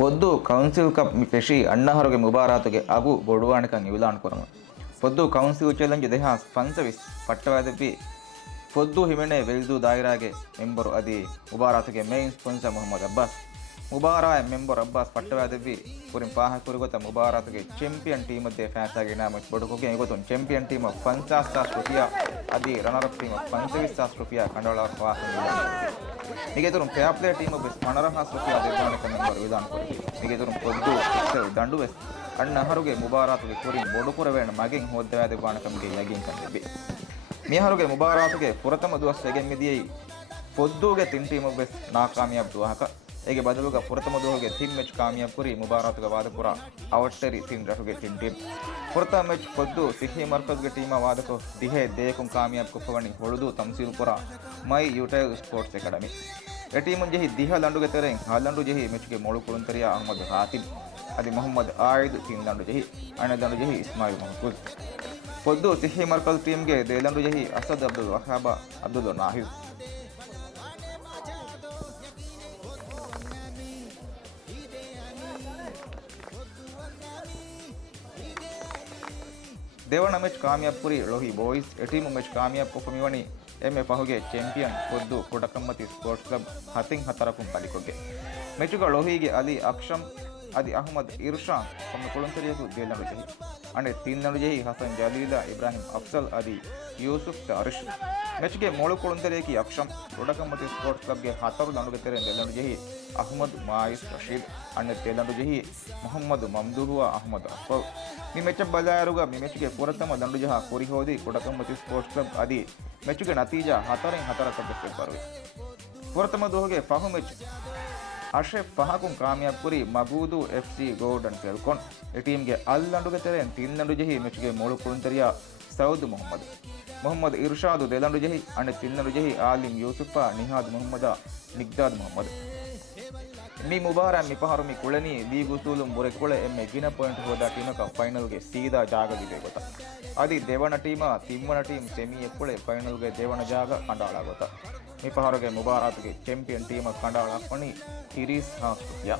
ಫೊದ್ದು council cup ಪೆಶಿ ಅಣ್ಣಹರುಗೆ ಮುಬಾರಾತುಗೆ ಅಬು ಬೊಡುವಾಣಿಕಂ ಇವಿಲಾಣ್ ಕೊರಮ ಫೊದ್ದು ಕೌನ್ಸಿಲ್ ಚಾಲೆಂಜ್ ದೆಹಾಸ್ ಪಂಚವಿಸ್ ಪಟ್ಟವಾದಪಿ ಫೊದ್ದು ಹಿಮೆಣೆ ವೆಲ್ದು ದಾಯಿರಾಗೆ ಮೆಂಬರು ಅದಿ ಮುಬಾರಾತುಗೆ ಮೇನ್ ಸ್ಪಾನ್ಸರ್ ಮೊಹಮ್ಮದ್ ಅಬ್ಬಾಸ್ ಮುಬಾರಾಯ ಮೆಂಬರ್ ಅಬ್ಬಾಸ್ ಪಟ್ಟವಾದಪಿ ಕುರಿಂ ಪಾಹ ಕುರಿಗೊತ್ತ ಮುಬಾರಾತುಗೆ ಚಾಂಪಿಯನ್ ಟೀಮ್ मध्ये ಫ್ಯಾತಾಗಿ ನಾಮ ಬೊಡುಕೋಗೆ ಗೊತ್ತೊಂದು ಚಾಂಪಿಯನ್ ಟೀಮ್ 50,000 ರೂಪಾಯಿ ಅದಿ ರನ್ನರ್ ಅಪ್ ಟೀಮ್ 25,000 ರೂಪಾಯಿ ಕಂಡೋಳ ವಾಹ ನಿಗೆತುರು ಫೇರ್ ಪ್ಲೇ ಟೀಮ್ ಬೆಸ್ 15,000 ರೂಪಾಯಿ ದೇವಾಣಕ ಮೆಂಬರ್ ವಿಧಾನ ಕೊರಿ ನಿಗೆತುರು ಪೊದ್ದು ದಂಡು ಬೆಸ್ ಅಣ್ಣ ಹರುಗೆ ಮುಬಾರಾತುಗೆ ಕುರಿ ಬೊಡುಕುರವೇಣ ಮಗೆಂ ಹೋದ್ದವ ದೇವಾಣಕಂಗೆ ಯಗಿಂ ಕಂದಿಬಿ ಮಿಹರುಗೆ ಮುಬಾರಾತುಗೆ ಪುರತಮ ದಿವಸ ಯಗೆಂ ಮಿದಿಯೈ ಪೊದ್ದುಗೆ ತಿನ್ ಟೀಮ್ ಬೆಸ್ ನಾಕಾಮಿಯಾಬ್ ದುಹಕ ಏಗೆ ಬದಲುಗ ಪುರತಮ ದಿವಸಗೆ ತಿನ್ ಮ್ಯಾಚ್ ಕಾಮಿಯಾಬ್ ಕುರಿ ಮುಬಾರಾತುಗೆ ವಾದಪುರ ಅವಟ್ಟರಿ ತಿನ್ ರಹುಗೆ ತಿನ್ ಟೀಮ್ ಪುರತಮ ಮ್ಯಾಚ್ ಪೊದ್ದು ಸಿಹಿ ಮರ್ಕಜ್ಗೆ ಟೀಮ ವಾದಕ ದಿಹೆ ದೇಕುಂ ಕಾಮಿಯಾಬ್ ಕುಪ್ಪವಣಿ ಹೊಳುದು ತಮ್ಸೀಲ್ಪುರ ಮೈ ಯುಟೈಲ್ ಸ್ಪೋರ್ಟ್ಸ್ ಅಕಾಡೆಮಿ ಎ ಟೀಮ್ ಜೆಹಿ ದಿಹ ಲಂಡುಗೆ ತೆರೆಂ ಹಲಂಡು ಜೆಹಿ ಮೆಚ್ಗೆ ಮೊಳು ಕುಳುಂತರಿಯ ಅಹಮದ್ ಹಾತಿಮ್ ಅದಿ ಮೊಹಮ್ಮದ್ ಆಯಿದ್ ತಿನ್ ಲಂಡು ಜೆಹಿ ಅಣೆ ಲಂಡು ಜೆಹಿ ಇಸ್ಮಾಯಿಲ್ ಮಹಫೂಜ್ ಪೊದ್ದು ಸಿಹಿ ಮರ್ಕಜ್ ಟೀಮ್ಗೆ ದೇಲಂಡು ಜೆಹಿ ಅಸದ್ ಅಬ್ದುಲ್ ವಹಾಬ ಅಬ್ದುಲ್ ನಾಹಿದ್ ದೇವಣ ಮ್ಯಾಚ್ ಕಾಮಿಯಾಬ್ ಪುರಿ ಲೋಹಿ ಬಾಯ್ಸ್ ಎ ಟೀಮ್ ಮ್ಯಾಚ್ ಕಾಮಿಯಾಬ್ ಕೊಫಮಿವಣಿ ಎಮ್ಮೆ ಪಹುಗೆ ಚಾಂಪಿಯನ್ ಪೊದ್ದು ಕೊಡಕಮ್ಮತಿ ಸ್ಪೋರ್ಟ್ಸ್ ಕ್ಲಬ್ ಹತಿಂಗ್ ಹತರಕುಂ ಪಲಿಕೊಗೆ ಮೆಚುಗ ಲೋಹಿಗೆ ಅಲಿ ಅಕ್ಷಮ್ ಅದಿ ಅಹಮದ್ ಇರ್ಷಾನ್ ಕೊಮ್ಮೆ ಕುಳುಂತರಿಯಕು ದೇಲಂಡು ಜೆಹಿ ಅಂಡೆ ತಿನ್ನಂಡು ಜೆಹಿ ಹಸನ್ ಜಲೀಲಾ ಇಬ್ರಾಹಿಂ ಅಫ್ಸಲ್ ಅದಿ ಯೂಸುಫ್ ಅರ್ಷ್ ಮೆಚ್ಗೆ ಮೊಳು ಕುಳುಂತರಿಯಕಿ ಅಕ್ಷಮ್ ಕೊಡಕಮ್ಮತಿ ಸ್ಪೋರ್ಟ್ಸ್ ಕ್ಲಬ್ಗೆ ಹತರು ದಂಡುಗೆ ತೆರೆ ದೇಲಂಡು ಜೆಹಿ ಅಹಮದ್ ಮಾಯಿಸ್ ರಶೀದ್ ಅಂಡೆ ದೇಲಂಡು ಜೆಹಿ ಮೊಹಮ್ಮದ್ ಮಮ್ದುಹುವ ಅಹಮದ್ ಅಫಲ್ ಮಿ ಮೆಚ್ಚ ಬಜಾರುಗ ಮಿ ಮೆಚ್ಗೆ ಪುರತಮ ದಂಡು ಜಹ ಕುರಿ ಹೋದಿ ಕೊಡಕಮ್ಮತಿ ಸ್ಪೋರ್ಟ್ಸ್ ಕ್ಲಬ್ ಅದಿ ಮೆಚ್ಚುಗೆ ನತೀಜ ಹತರೆಂ ಹತರ ಕಬ್ಬೆ ಬರುವೆ ಪುರತಮ ದೋಹಗೆ ಫಹು ಮೆಚ್ ಅಶ್ರಫ್ ಫಹಾಕುಂ ಕಾಮಿಯಾಬ್ ಕುರಿ ಮಗೂದು ಎಫ್ಸಿ ಗೋಲ್ಡನ್ ಕೇಳ್ಕೊಂಡ್ ಈ ಟೀಮ್ಗೆ ಅಲ್ಲಂಡುಗೆ ತೆರೆ ತಿನ್ನಂಡು ಜಹಿ ಮೆಚ್ಚುಗೆ ಮೂಳು ಕುಳುಂತರಿಯ ಸೌದ್ ಮೊಹಮ್ಮದ್ ಇರ್ಷಾದು ದೇಲಂಡು ಜಹಿ ಅಂಡೆ ತಿನ್ನಂಡು ಜಹಿ ಆಲಿಂ ಯೂಸುಫ ನಿಹಾದ್ ಮೊಹಮ್ಮದ ನಿಗ್ದಾದ್ ಮೊಹಮ್ಮದ್ ಮಿ ಮುಬಾರ ಮಿ ಪಹರು ಮಿ ಕುಳನಿ ಲೀಗ್ ಉಸೂಲು ಮುರೆ ಕುಳೆ ಎಮ್ಮೆ ಗಿನ ಪಾಯಿಂಟ್ ಹೋದ ಟೀಮಕ ಫೈನಲ್ಗೆ ಸೀದಾ ಜಾಗದಿದೆ ಗೊತ್ತಾ ಅದಿ ದೇವಣ ಟೀಮ ತಿಮ್ಮನ ಟೀಮ್ ಸೆಮಿ ಎಕ್ಕುಳೆ ಫೈನಲ್ಗೆ ದೇವಣ ಜಾಗ ಕಂಡಾಳ ಗೊತ್ತಾ ಮಿ ಪಹರುಗೆ ಮುಬಾರಾತ್ಗೆ ಚಾಂಪಿಯನ್ ಟೀಮ ಕಂಡಾಳ ಪಣಿ ತಿರೀಸ್ ಹಾಕ್ಯ